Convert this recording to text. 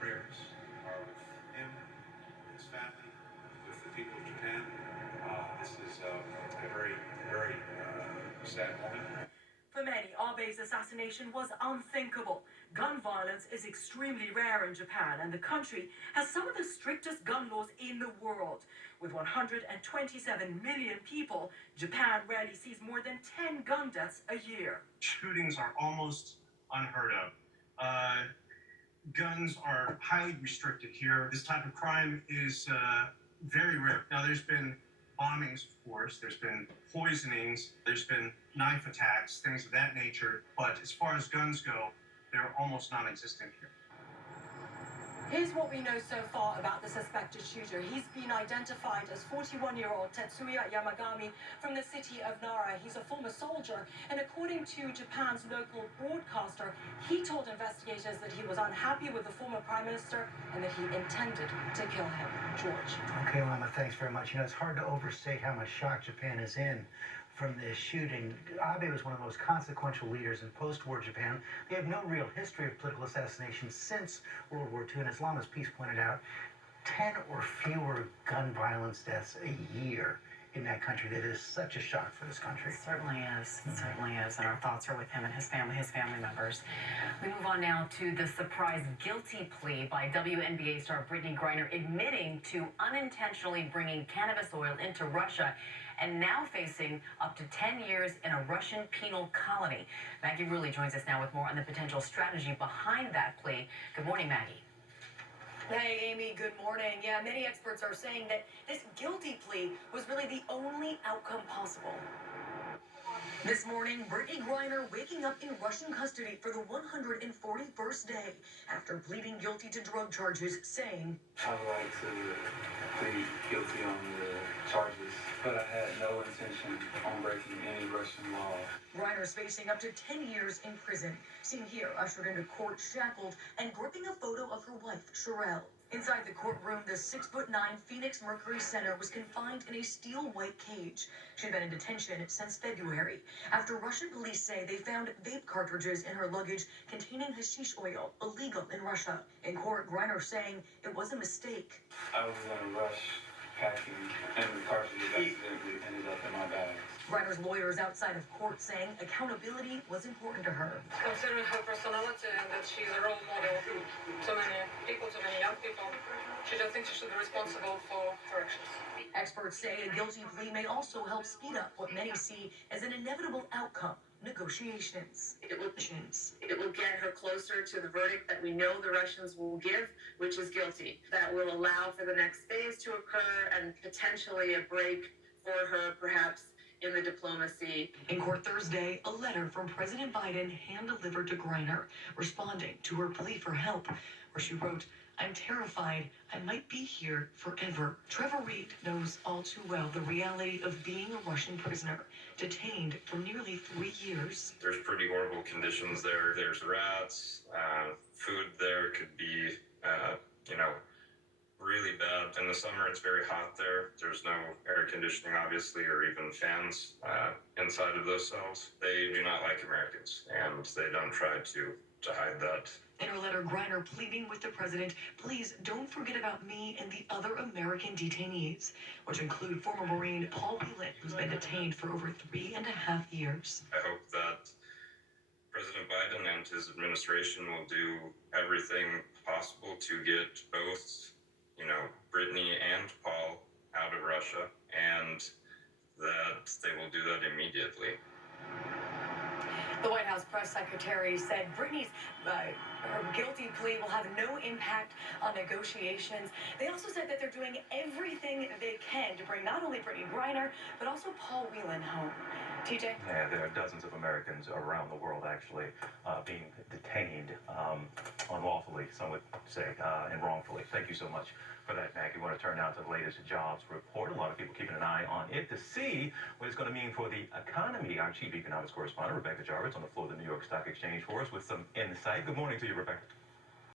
prayers are with him, his family, with the people of Japan. This is a very, very sad moment. For many, Abe's assassination was unthinkable. Gun violence is extremely rare in Japan, and the country has some of the strictest gun laws in the world. With 127 million people, Japan rarely sees more than 10 gun deaths a year. Shootings are almost unheard of. Guns are highly restricted here. This type of crime is very rare. Now, there's been bombings, of course. There's been poisonings. There's been knife attacks, things of that nature. But as far as guns go, they're almost non-existent here. Here's what we know so far about the suspected shooter. He's been identified as 41-year-old Tetsuya Yamagami from the city of Nara. He's a former soldier, and according to Japan's local broadcaster, he told investigators that he was unhappy with the former prime minister and that he intended to kill him. George. Okay, Lama, thanks very much. It's hard to overstate how much shock Japan is in from this shooting. Abe was one of the most consequential leaders in post-war Japan. They have no real history of political assassination since World War II, and as Lama's piece pointed out, 10 or fewer gun violence deaths a year in that country. That is such a shock for this country. It certainly is. It certainly is. And our thoughts are with him and his family members. We move on now to the surprise guilty plea by WNBA star Brittany Griner admitting to unintentionally bringing cannabis oil into Russia and now facing up to 10 years in a Russian penal colony. Maggie Rulli joins us now with more on the potential strategy behind that plea. Good morning, Maggie. Hey, Amy, good morning. Yeah, many experts are saying that this guilty plea was really the only outcome possible. This morning, Brittany Griner waking up in Russian custody for the 141st day after pleading guilty to drug charges, saying, I would like to plead guilty on the charges, but I had no intention on breaking any Russian law. Griner's facing up to 10 years in prison. Seen here, ushered into court shackled and gripping a photo of her wife, Sherelle. Inside the courtroom, the 6'9" Phoenix Mercury Center was confined in a steel white cage. She'd been in detention since February after Russian police say they found vape cartridges in her luggage containing hashish oil, illegal in Russia. In court, Griner saying it was a mistake. I was in a rush packing, and the cartridges accidentally ended up in my bag. Griner's lawyers outside of court saying accountability was important to her. Considering her personality and that she's a role model to many people, to many young people, she just thinks she should be responsible for her actions. Experts say a guilty plea may also help speed up what many see as an inevitable outcome, negotiations. It will get her closer to the verdict that we know the Russians will give, which is guilty. That will allow for the next phase to occur and potentially a break for her, perhaps, in the diplomacy. In court Thursday, a letter from President Biden hand-delivered to Griner, responding to her plea for help, where she wrote, "I'm terrified. I might be here forever." Trevor Reed knows all too well the reality of being a Russian prisoner, detained for nearly 3 years. There's pretty horrible conditions there. There's rats. Food there could be, really bad. In the summer, it's very hot there. There's no air conditioning, obviously, or even fans inside of those cells. They do not like Americans, and they don't try to hide that. In her letter, Griner pleading with the president, please don't forget about me and the other American detainees, which include former Marine Paul Whelan, who's been detained for over 3.5 years. I hope that President Biden and his administration will do everything possible to get both Brittany and Paul out of Russia, and that they will do that immediately. The White House press secretary said Brittany's her guilty plea will have no impact on negotiations. They also said that they're doing everything they can to bring not only Brittany Griner, but also Paul Whelan home. TJ? Yeah, there are dozens of Americans around the world actually being detained unlawfully, some would say, and wrongfully. Thank you so much for that, Maggie. We want to turn now to the latest jobs report. A lot of people keeping an eye on it to see what it's going to mean for the economy. Our chief economics correspondent, Rebecca Jarvis, on the floor of the New York Stock Exchange for us with some insight. Good morning to you, Rebecca.